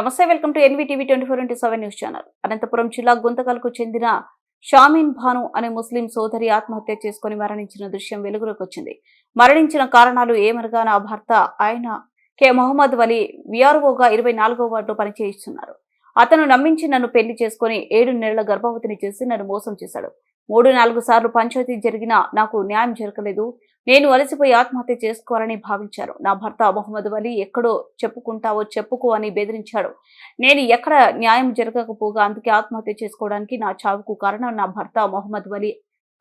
నమస్తే welcome to NVTV twenty four into seven news channel. Anantapuram జిల్లా గుంతకల్కు చెందిన షామీన్ భాను అనే ముస్లిం సోదరి ఆత్మహత్య చేసుకుని మరణించిన దృశ్యం వెలుగులోకి వచ్చింది. మరణించిన కారణాలు ఏమనగా నా భర్త ఆయన కె. మొహమ్మద్ వలీ విఆర్ఓగా ఇరవై నాలుగో వార్డులో పనిచేయిస్తున్నారు. అతను నమ్మించి నన్ను పెళ్ళి చేసుకుని ఏడు నెలల గర్భవతిని చేసి నన్ను మోసం చేశాడు. మూడు నాలుగు సార్లు పంచాయతీ జరిగినా నాకు న్యాయం జరగలేదు. నేను అలసిపోయి ఆత్మహత్య చేసుకోవాలని భావించాను నా భర్త మొహమ్మద్ వలీ ఎక్కడో చెప్పుకుంటావో చెప్పుకో అని బెదిరించాడు. నేను ఎక్కడ న్యాయం జరగకపోగా అందుకే ఆత్మహత్య చేసుకోవడానికి నా చావుకు కారణం నా భర్త మొహమ్మద్ వలీ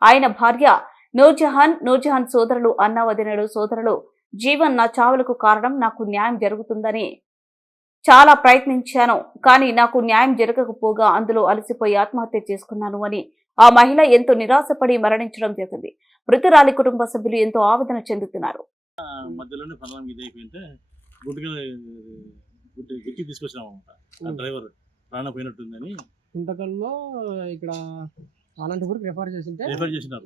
ఆయన భార్య నూర్జహాన్ నూర్జహాన్ సోదరులు అన్న వదినడు సోదరులు జీవన్ నా చావులకు కారణం నాకు న్యాయం జరుగుతుందని చాలా ప్రయత్నించాను. కానీ నాకు న్యాయం జరగకపోగా అందులో అలసిపోయి ఆత్మహత్య చేసుకున్నాను అని ఆ మహిళ ఎంతో నిరాశపడి మరణించడం జరిగింది. మృతురాలి కుటుంబ సభ్యులు ఎంతో ఆవేదన చెందుతున్నారు. మధ్యలోనే పదనాం ఇది అయిపోయింటే గుడ్డుగా గుడ్డి గుర్తి తీసుకొచ్చినాం అనమాట ఆ డ్రైవర్ ప్రాణం పోయినట్టుందని గుంతకల్లో ఇక్కడ రిఫర్ చేసింటే రిఫర్ చేసినారు.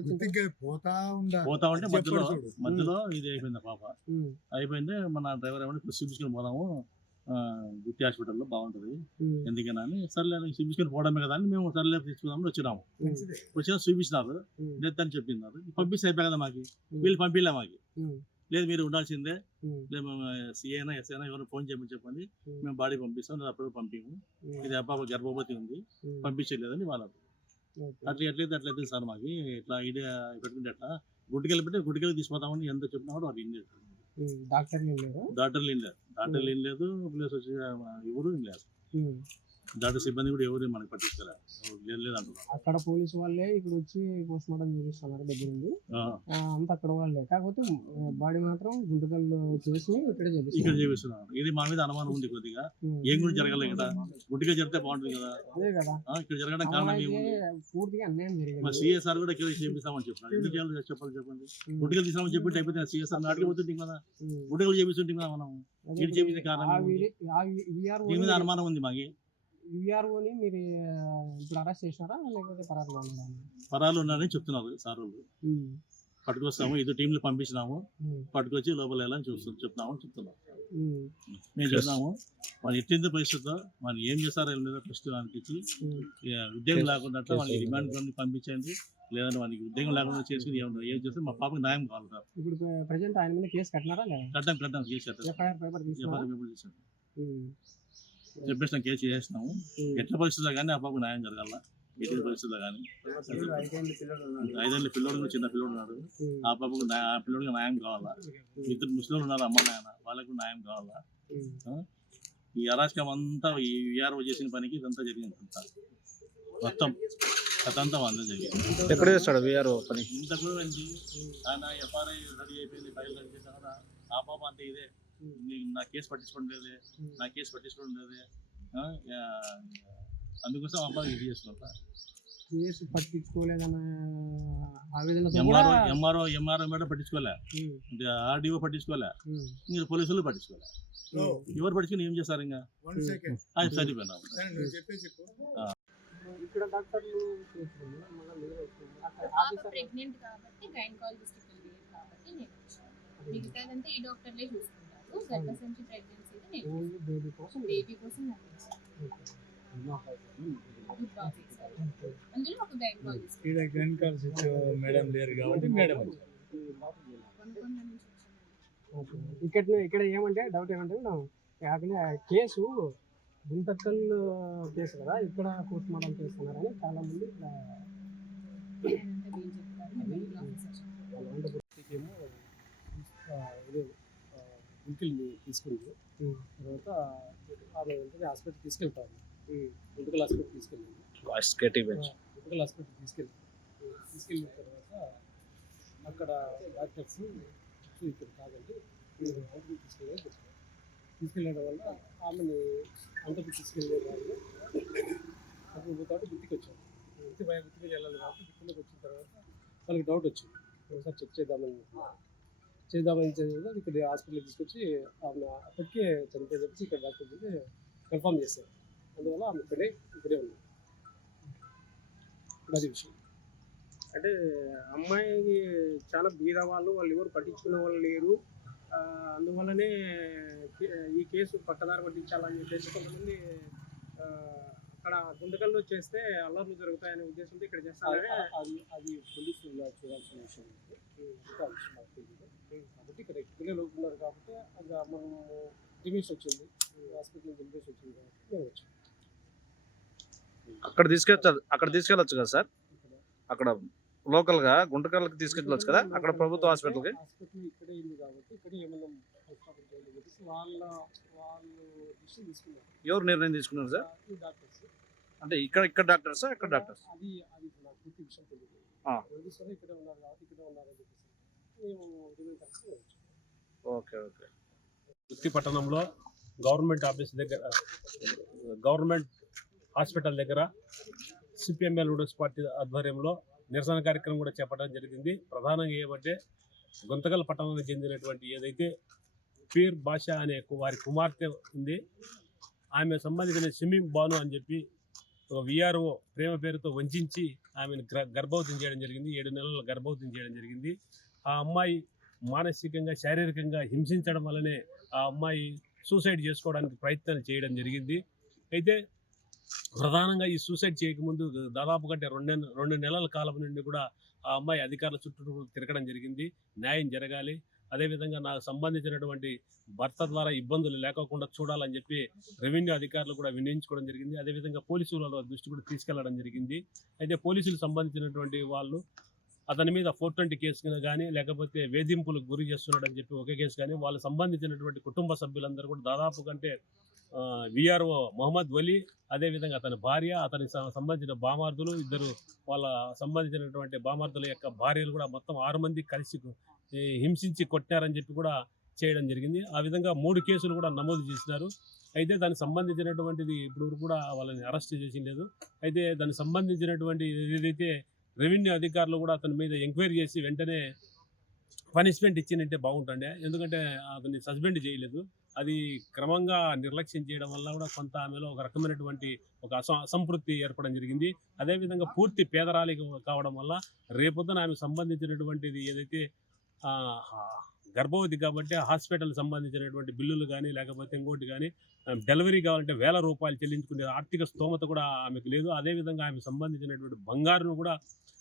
వచ్చింది. పోతా పోతా ఉంటే మధ్యలో. మధ్యలో ఇది అయిపోయింది ఆ పాప. అయిపోయింది మన డ్రైవర్ ఏమని ఇప్పుడు చూపించుకొని పోదాము. గుత్తి హాస్పిటల్లో బాగుంటుంది. ఎందుకైనా అని సర్లే చూపించుకొని పోవడమే కదా అని మేము సర్లే తీసుకుందామని వచ్చినాము. వచ్చినా చూపించినారు. లేదు అని చెప్పినారు. పంపిస్తే అయిపోయి కదా మాకు. వీళ్ళు పంపిలే మాకు. లేదు మీరు ఉండాల్సిందే. లేదు మేము సిఐనా ఎస్ఐనా ఎవరు ఫోన్ చేయమని చెప్పండి. మేము. బాడీ పంపిస్తాం లేదా అప్పుడు పంపించము ఇది అబ్బాబు గర్భవతి ఉంది. పంపించలేదని వాళ్ళు అట్లా ఎట్లయితే అట్లయితే సార్ మాకు ఇట్లా ఐడియా పెట్టుకుంటే అట్లా గుడ్డికెళ్ళి పెట్టి గుడ్డికెళ్ళి తీసుకుపోతామని ఎంత చెప్పినా కూడా వాళ్ళు ఏం లేదు డాక్టర్లు లేరు డాక్టర్లు ఏం లేదు. డాక్టర్లు ఏం లేదు. ప్లస్ వచ్చి ఎవరు ఏం లేదు. డాక్టర్ సిబ్బంది కూడా ఎవరు మనకి అంటున్నారు. అక్కడ పోలీసు వాళ్ళే ఇక్కడ వచ్చి పోస్ట్ మార్టం చేపిస్తున్నారు దగ్గర నుండి ఆ, అంతా అక్కడ వాళ్ళే. కాకపోతే బాడీ మాత్రం గుంటకల్లో చేసి ఇక్కడే ఇక్కడ చేపిస్తున్నారు. ఇది మా మీద అనుమానం ఉంది కొద్దిగా. ఏం కూడా జరగలేదు కదా? గుడ్డిగా జరిగితే బాగుంటుంది కదా? అదే కదా. ఇక్కడ జరగడం కారణం పూర్తిగా అన్యాయం జరిగింది. సిఎస్ఆర్ కూడా ఇక్కడ చేపిస్తామని చెప్పినారు ఎందుకు చేయాలి చెప్పాలి చెప్పండి. గుడ్డిగా తీసామని చెప్పి అయిపోతే సిఎస్ఆర్ నాటికి పోతుంటే కదా. గుడ్డిగా చేపిస్తుంటే కదా మనం? వీడు కారణం అనుమానం ఉంది మాకి. విఆర్ఓని మీరు ఇప్పుడు అరెస్ట్ చేసినారా లేకపోతే పరారులో ఉన్నారా? పరాలు ఉన్నారని చెప్తున్నారు సార్ వాళ్ళు. పట్టుకొస్తాము ఇది టీంలు పంపించినాము. పట్టుకొచ్చి లోపల వెళ్ళని చూస్తు చెప్తున్నాము అని చెప్తున్నాం. మేము చెప్తాము వాళ్ళు ఎట్టింది పరిస్థితిలో వాళ్ళు ఏం చేస్తారో లేదో ఫస్ట్ అనిపించి ఉద్యోగం లేకుండా వాళ్ళకి డిమాండ్ కొన్ని పంపించండి లేదంటే వాళ్ళకి ఉద్యోగం లేకుండా చేసుకుని ఏమన్నా ఏం చేస్తే మా పాపకి న్యాయం కావాలి సార్. ఇప్పుడు ప్రజెంట్ ఆయన మీద కేసు కట్టినారా కట్టాం కట్టాం కేసు కట్టాం. ఎఫ్ఐఆర్ పేపర్ తీసుకున్నారా చెప్పేసినాం కేసు చేసేసినాము ఉమ్. ఎట్ల పరిస్థితిలో కానీ ఆ పాపకు న్యాయం జరగాల? ఎట్టి పరిస్థితుల్లో కానీ? ఐదేళ్ళ పిల్లోడు కూడా చిన్న పిల్లోడు ఉన్నాడు. ఆ పాపకు ఆ పిల్లోడికి న్యాయం కావాలా? ఇద్దరు ముస్లింలు ఉన్నారు అమ్మ నాయన వాళ్ళకు న్యాయం కావాలా. ఈ అరాచకం అంతా ఈ విఆర్ఓ చేసిన పనికి ఇదంతా జరిగింది అంతా. మొత్తం కథంతా అందం జరిగింది. ఎక్కడ చేస్తాడు విఆర్ఓ పని? ఇంత కూడా ఆయన ఎఫ్ఆర్ఐ రెడీ అయిపోయింది ఫైల్ రెడీ చేసిన ఆ పాప అంతా ఇదే. నీ- నా కేసు పట్టించుకోవడం లేదే నా కేసు పట్టించుకోవడం లేదే అందుకోసం అమ్మ ఇది చేసుకుంటా కేసు పట్టించుకోలేదన్న ఎంఆర్ఓ ఎంఆర్ఓ ఎంఆర్ఓ మేడం పట్టించుకోలే. ఆర్డీఓ పట్టించుకోలే. ఇంకా పోలీసులు పట్టించుకోలే. ఎవరు పట్టించుకుని ఏం చేస్తారు ఇంకా? One second. అది సరిపోయినాం ఇక్కడ డాక్టర్లు ప్రెగ్నెంట్ కాబట్టి గైనకాలజిస్ట్ కాబట్టి నేను మిగతాదంతా ఈ డాక్టర్లే గర్భసంచి ప్రెగ్నెన్సీ బేబీ కోసం బేబీ కోసం. అందులో ఒక గైనకాలజిస్ట్ మేడం లేరు కాబట్టి మేడం. ఇక్కడ ఇక్కడ ఏమంటే డౌట్ ఏమంటే కేసు గుంతకల్ కేసు కదా ఇక్కడ పోస్ట్ మార్టం చేస్తున్నారని చాలా మంది ఇక్కడ నేనంతా వీళ్ళు చెప్తారు నేను మెడికల్ ఆఫీసర్ చెప్తాను. వాళ్ళ అనంతపురం ఏమో ఆ, ఇదే ఇంటికి తీసుకుంది. తర్వాత ఆమె వెంటనే హాస్పిటల్ తీసుకెళ్తాము. మెడికల్ హాస్పిటల్ పెంచు మెడికల్ హాస్పిటల్ తీసుకెళ్ళి తీసుకెళ్ళిన తర్వాత అక్కడ డాక్టర్స్ ఇక్కడ కాదండి మీరు తీసుకెళ్ళడం వల్ల ఆమెని అంతకు తీసుకెళ్ళే వాళ్ళు అప్పుడు పోతాడు గుర్తికి వచ్చారు. గుర్తి భయ గుర్తికి వెళ్ళాలి కాబట్టి గుర్తిలోకి వచ్చిన తర్వాత వాళ్ళకి డౌట్ వచ్చింది. ఒకసారి చెక్ చేద్దామని చేద్దామని చేద్దాం ఇక్కడ హాస్పిటల్కి తీసుకొచ్చి ఆమె అప్పటికే చనిపోయి చెప్పేసి ఇక్కడ డాక్టర్ దగ్గర కన్ఫర్మ్ చేశారు. అందువల్ల ఆమె ఇక్కడే ఇక్కడే ఉంది. అది విషయం. అంటే అమ్మాయికి చాలా బీద వాళ్ళు వాళ్ళు ఎవరు పట్టించుకునే వాళ్ళు లేరు. అందువల్లనే ఈ కేసు పక్కదారి పట్టించాలని చెప్పేసి కొంతమంది అక్కడ గుండకల్లో చేస్తే అల్లర్లు జరుగుతాయనే ఉద్దేశంతో ఇక్కడ చేస్తారని అది అది పోలీసులు చూడాల్సిన విషయం కాబట్టి ఇక్కడ పిల్లలు ఉన్నారు కాబట్టి అది మనం రివ్యూస్ వచ్చింది. హాస్పిటల్ రివ్యూస్ వచ్చింది కాబట్టి అక్కడ తీసుకెళ్ళచ్చు అక్కడ తీసుకెళ్ళచ్చు కదా సార్? అక్కడ లోకల్గా గుంటకల్కి తీసుకెళ్ళచ్చు కదా? అక్కడ ప్రభుత్వ హాస్పిటల్కి హాస్పిటల్ ఇక్కడే ఉంది కాబట్టి ఇక్కడ చెప్పేసి వాళ్ళ వాళ్ళు డిసిషన్ తీసుకున్నారు. ఎవరు నిర్ణయం తీసుకున్నారు సార్? ఈ డాక్టర్స్. అంటే ఇక్కడ ఇక్కడ డాక్టర్స్ అక్కడ డాక్టర్స్? అది అది నాకు పూర్తి విషయం తెలియదు. ఆ. పోలీసులు ఇక్కడే ఉన్నారు కాబట్టి ఇక్కడే ఉన్నారు అని చెప్పేసి మేము రివ్యూ కలిసి వచ్చాం ఓకే ఓకే. గుత్తి పట్టణంలో గవర్నమెంట్ ఆఫీస్ దగ్గర గవర్నమెంట్ హాస్పిటల్ దగ్గర సిపిఎంఎల్ ఉడస్ పార్టీ ఆధ్వర్యంలో నిరసన కార్యక్రమం కూడా చేపట్టడం జరిగింది. ప్రధానంగా ఏమంటే గుంతకల్ పట్టణానికి చెందినటువంటి ఏదైతే పీర్ భాష అనే వారి కుమార్తె ఉంది. ఆమె సంబంధించిన స్విమ్మింగ్ బాను అని చెప్పి ఒక విఆర్ఓ ప్రేమ పేరుతో వంచి ఆమెను గర్- చేయడం జరిగింది. ఏడు నెలల గర్భవతిని చేయడం జరిగింది. ఆ అమ్మాయి మానసికంగా శారీరకంగా హింసించడం వల్లనే ఆ అమ్మాయి సూసైడ్ చేసుకోవడానికి ప్రయత్నాలు చేయడం జరిగింది. అయితే ప్రధానంగా ఈ సూసైడ్ చేయకముందు దాదాపు కంటే రెండు రెండు నెలల కాలం నుండి కూడా ఆ అమ్మాయి అధికారుల చుట్టూ తిరగడం జరిగింది. న్యాయం జరగాలి. అదేవిధంగా నాకు సంబంధించినటువంటి భర్త ద్వారా ఇబ్బందులు లేకోకుండా చూడాలని చెప్పి రెవెన్యూ అధికారులు కూడా వినియోగించుకోవడం జరిగింది. అదేవిధంగా పోలీసుల దృష్టి కూడా తీసుకెళ్ళడం జరిగింది. అయితే పోలీసులు సంబంధించినటువంటి వాళ్ళు అతని మీద ఫోర్ ట్వంటీ కేసు కానీ లేకపోతే వేధింపులకు గురి చేస్తున్నాడని చెప్పి ఒకే కేసు కానీ వాళ్ళకి సంబంధించినటువంటి కుటుంబ సభ్యులందరూ కూడా దాదాపు కంటే విఆర్ఓ మొహమ్మద్ వలీ అదేవిధంగా అతని భార్య అతనికి సంబంధించిన బామార్దులు ఇద్దరు వాళ్ళ సంబంధించినటువంటి బామార్దుల యొక్క భార్యలు కూడా మొత్తం ఆరు మంది కలిసి హింసించి కొట్టారని చెప్పి కూడా చేయడం జరిగింది. ఆ విధంగా మూడు కేసులు కూడా నమోదు చేసినారు. అయితే దానికి సంబంధించినటువంటిది ఇప్పుడు కూడా వాళ్ళని అరెస్ట్ చేసి లేదు. అయితే దానికి సంబంధించినటువంటి ఏదైతే రెవెన్యూ అధికారులు కూడా అతని మీద ఎంక్వైరీ చేసి వెంటనే పనిష్మెంట్ ఇచ్చినంటే బాగుంటుండే. ఎందుకంటే అతన్ని సస్పెండ్ చేయలేదు. అది క్రమంగా నిర్లక్ష్యం చేయడం వల్ల కూడా కొంత ఆమెలో ఒక రకమైనటువంటి ఒక అస అసంతృప్తి ఏర్పడడం జరిగింది. అదేవిధంగా పూర్తి పేదరాలి కావడం వల్ల రేపొద్దున ఆమెకు సంబంధించినటువంటిది ఏదైతే గర్భవతి కాబట్టి హాస్పిటల్ సంబంధించినటువంటి బిల్లులు కానీ లేకపోతే ఇంకోటి కానీ డెలివరీ కావాలంటే వేల రూపాయలు చెల్లించుకునే ఆర్థిక స్తోమత కూడా ఆమెకు లేదు. అదేవిధంగా ఆమె సంబంధించినటువంటి బంగారును కూడా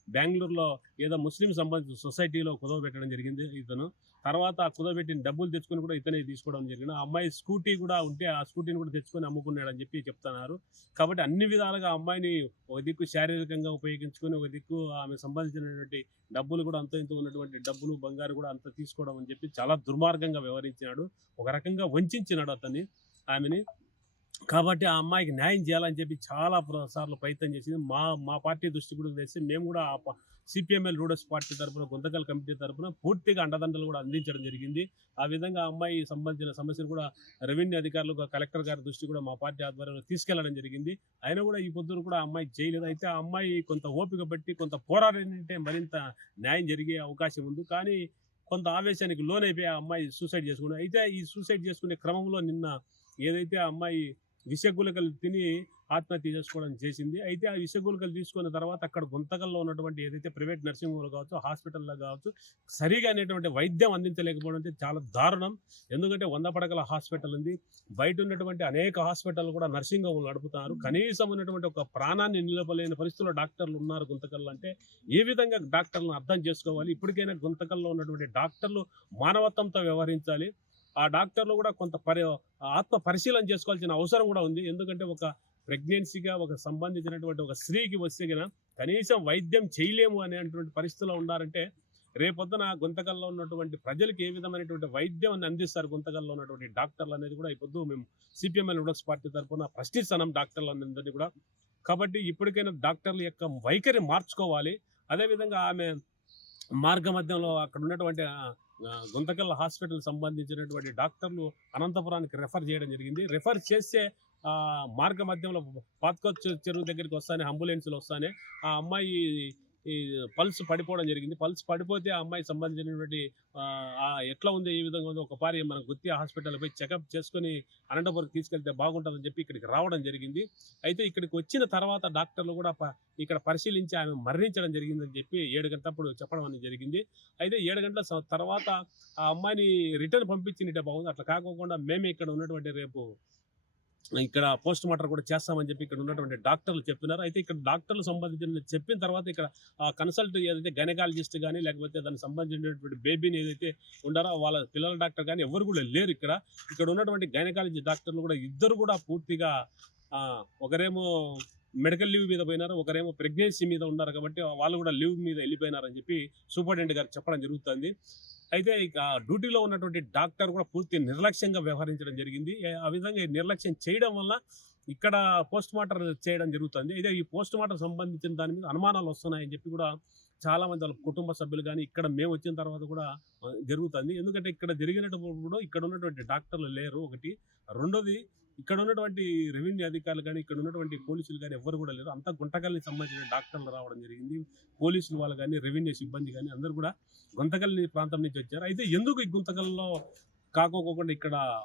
బెంగళూరులో ఏదో ముస్లిం సంబంధించిన సొసైటీలో కుదవబెట్టడం జరిగింది ఇతను. తర్వాత ఆ కుదవబెట్టిన డబ్బులు తెచ్చుకొని కూడా ఇతనే తీసుకోవడం జరిగింది. ఆ అమ్మాయి స్కూటీ కూడా ఉంటే ఆ స్కూటీని కూడా తెచ్చుకొని అమ్ముకున్నాడని చెప్పి చెప్తున్నారు. కాబట్టి అన్ని విధాలుగా అమ్మాయిని ఒక దిక్కు శారీరకంగా ఉపయోగించుకొని ఒక దిక్కు ఆమె సంబంధించినటువంటి డబ్బులు కూడా అంత ఇంత ఉన్నటువంటి డబ్బులు బంగారు కూడా అంత తీసుకోవడం అని చెప్పి చాలా దుర్మార్గంగా వ్యవహరించినాడు. ఒక రకంగా వంచినాడు అతన్ని. ఆమెని. కాబట్టి ఆ అమ్మాయికి న్యాయం చేయాలని చెప్పి చాలా సార్లు ప్రయత్నం చేసింది. మా మా పార్టీ దృష్టి కూడా తెచ్చి మేము కూడా ఆ సిపిఎంఎల్ రూడర్స్ పార్టీ తరఫున గుంతకల్ కమిటీ తరఫున పూర్తిగా అండదండలు కూడా అందించడం జరిగింది. ఆ విధంగా అమ్మాయి సంబంధించిన సమస్యలు కూడా రెవెన్యూ అధికారులు కలెక్టర్ గారి దృష్టి కూడా మా పార్టీ ఆధ్వర్యంలో తీసుకెళ్ళడం జరిగింది. అయినా కూడా ఈ పొద్దున కూడా అమ్మాయి చేయలేదు అయితే ఆ అమ్మాయి కొంత ఓపిక బట్టి కొంత పోరాడంటే మరింత న్యాయం జరిగే అవకాశం ఉంది. కానీ కొంత ఆవేశానికి లోనైపోయి ఆ అమ్మాయి సూసైడ్ చేసుకున్నాడు. అయితే ఈ సూసైడ్ చేసుకునే క్రమంలో నిన్న ఏదైతే ఆ అమ్మాయి విషగులకలు తిని ఆత్మహత్య చేసుకోవడం చేసింది అయితే ఆ విషగులకలు తీసుకున్న తర్వాత అక్కడ గుంతకల్లో ఉన్నటువంటి ఏదైతే ప్రైవేట్ నర్సింగ్ హోమ్లు కావచ్చు హాస్పిటల్లో కావచ్చు సరిగా అనేటువంటి వైద్యం అందించలేకపోవడం అంటే చాలా దారుణం. ఎందుకంటే వంద పడకల హాస్పిటల్ ఉంది. బయట ఉన్నటువంటి అనేక హాస్పిటల్ కూడా నర్సింగ్ హోమ్లు నడుపుతున్నారు. కనీసం ఉన్నటువంటి ఒక ప్రాణాన్ని నిలపలేని పరిస్థితుల్లో డాక్టర్లు ఉన్నారు గుంతకల్లో అంటే ఏ విధంగా డాక్టర్లను అర్థం చేసుకోవాలి? ఇప్పటికైనా గుంతకల్లో ఉన్నటువంటి డాక్టర్లు మానవత్వంతో వ్యవహరించాలి. ఆ డాక్టర్లు కూడా కొంత పరి ఆత్మ పరిశీలన చేసుకోవాల్సిన అవసరం కూడా ఉంది. ఎందుకంటే ఒక ప్రెగ్నెన్సీగా ఒక సంబంధించినటువంటి ఒక స్త్రీకి వస్తే గన కనీసం వైద్యం చేయలేము అనేటువంటి పరిస్థితిలో ఉండాలంటే రేపొద్దున గుంతకల్లో ఉన్నటువంటి ప్రజలకు ఏ విధమైనటువంటి వైద్యం అని అందిస్తారు? గుంతకల్లో ఉన్నటువంటి డాక్టర్లు అనేది కూడా ఈ పొద్దు మేము సిపిఎంఎల్ ఉడక్స్ పార్టీ తరఫున ప్రశ్నిస్తున్నాం డాక్టర్లు అందరినీ కూడా. కాబట్టి ఇప్పటికైనా డాక్టర్ల యొక్క వైఖరి మార్చుకోవాలి. అదేవిధంగా ఆమె మార్గ మధ్యంలో అక్కడ ఉన్నటువంటి గుంతకల్ హాస్పిటల్ సంబంధించినటువంటి డాక్టర్లు అనంతపురానికి రెఫర్ చేయడం జరిగింది. రెఫర్ చేస్తే మార్గ మధ్యంలో పాత్కో చెరువు దగ్గరికి వస్తానే అంబులెన్స్లు వస్తానే ఆ అమ్మాయి ఈ పల్స్ పడిపోవడం జరిగింది. పల్స్ పడిపోతే ఆ అమ్మాయి సంబంధించినటువంటి ఎట్లా ఉంది ఏ విధంగా ఉంది ఒకసారి మనం గుత్తి హాస్పిటల్ పోయి చెకప్ చేసుకొని అనంతపురం తీసుకెళ్తే బాగుంటుందని చెప్పి ఇక్కడికి రావడం జరిగింది. అయితే ఇక్కడికి వచ్చిన తర్వాత డాక్టర్లు కూడా ఇక్కడ పరిశీలించి ఆమె మరణించడం జరిగిందని చెప్పి ఏడు గంటలప్పుడు చెప్పడం అనేది జరిగింది. అయితే ఏడు గంటల తర్వాత ఆ అమ్మాయిని రిటర్న్ పంపించినట్టే బాగుంది అట్లా కాకోకుండా మేమే ఇక్కడ ఉన్నటువంటి రేపు ఇక్కడ పోస్ట్ మార్టం కూడా చేస్తామని చెప్పి ఇక్కడ ఉన్నటువంటి డాక్టర్లు చెప్తున్నారు. అయితే ఇక్కడ డాక్టర్లు సంబంధించిన చెప్పిన తర్వాత ఇక్కడ కన్సల్ట్ ఏదైతే గైనకాలజిస్ట్ కానీ లేకపోతే దానికి సంబంధించినటువంటి బేబీని ఏదైతే ఉండారో వాళ్ళ పిల్లల డాక్టర్ కానీ ఎవరు కూడా లేరు ఇక్కడ. ఇక్కడ ఉన్నటువంటి గైనకాలజీ డాక్టర్లు కూడా ఇద్దరు కూడా పూర్తిగా ఒకరేమో మెడికల్ లీవ్ మీద పోయినారు ఒకరేమో ప్రెగ్నెన్సీ మీద ఉన్నారు కాబట్టి వాళ్ళు కూడా లీవ్ మీద వెళ్ళిపోయినారని చెప్పి సూపరింటెండెంట్ గారు చెప్పడం జరుగుతుంది. అయితే ఇక డ్యూటీలో ఉన్నటువంటి డాక్టర్ కూడా పూర్తి నిర్లక్ష్యంగా వ్యవహరించడం జరిగింది. ఆ విధంగా నిర్లక్ష్యం చేయడం వల్ల ఇక్కడ పోస్ట్ మార్టం చేయడం జరుగుతుంది. అయితే ఈ పోస్ట్ మార్టం సంబంధించిన దాని మీద అనుమానాలు వస్తున్నాయని చెప్పి కూడా చాలా మంది వాళ్ళ కుటుంబ సభ్యులు కానీ ఇక్కడ మేము వచ్చిన తర్వాత కూడా జరుగుతుంది. ఎందుకంటే ఇక్కడ జరిగినప్పుడు ఇక్కడ ఉన్నటువంటి డాక్టర్లు లేరు. ఒకటి రెండోది ఇక్కడ ఉన్నటువంటి రెవెన్యూ అధికారులు కానీ ఇక్కడ ఉన్నటువంటి పోలీసులు కానీ ఎవరు కూడా లేరు. అంతా గుంటకల్ని సంబంధించిన డాక్టర్లు రావడం జరిగింది. పోలీసులు వాళ్ళు కానీ రెవెన్యూ సిబ్బంది కానీ అందరూ కూడా గుంతకల్ని ప్రాంతం నుంచి వచ్చారు. అయితే ఎందుకు ఈ గుంతకల్లో కాకోకుండా ఇక్కడ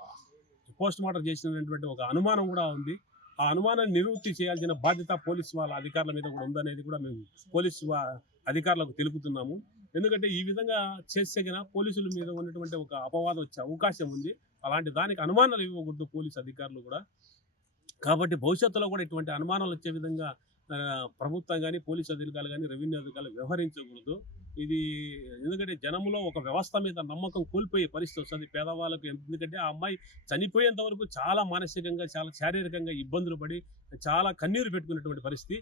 పోస్ట్ మార్టం చేసినటువంటి ఒక అనుమానం కూడా ఉంది. ఆ అనుమానాన్ని నివృత్తి చేయాల్సిన బాధ్యత పోలీసు వాళ్ళ అధికారుల మీద కూడా ఉందనేది కూడా మేము పోలీసు వా- అధికారులకు తెలుపుతున్నాము. ఎందుకంటే ఈ విధంగా చేస్తే గన పోలీసుల మీద ఉన్నటువంటి ఒక అపవాదం వచ్చే అవకాశం ఉంది. అలాంటి దానికి అనుమానాలు ఇవ్వకూడదు పోలీస్ అధికారులు కూడా. కాబట్టి భవిష్యత్తులో కూడా ఇటువంటి అనుమానాలు వచ్చే విధంగా ప్రభుత్వం కానీ పోలీస్ అధికారులు కానీ రెవెన్యూ అధికారులు వ్యవహరించకూడదు. ఇది ఎందుకంటే జనంలో ఒక వ్యవస్థ మీద నమ్మకం కోల్పోయే పరిస్థితి వస్తుంది. పేదవాళ్ళకు ఎందుకంటే ఆ అమ్మాయి చనిపోయేంత వరకు చాలా మానసికంగా చాలా శారీరకంగా ఇబ్బందులు పడి చాలా కన్నీరు పెట్టుకున్నటువంటి పరిస్థితి.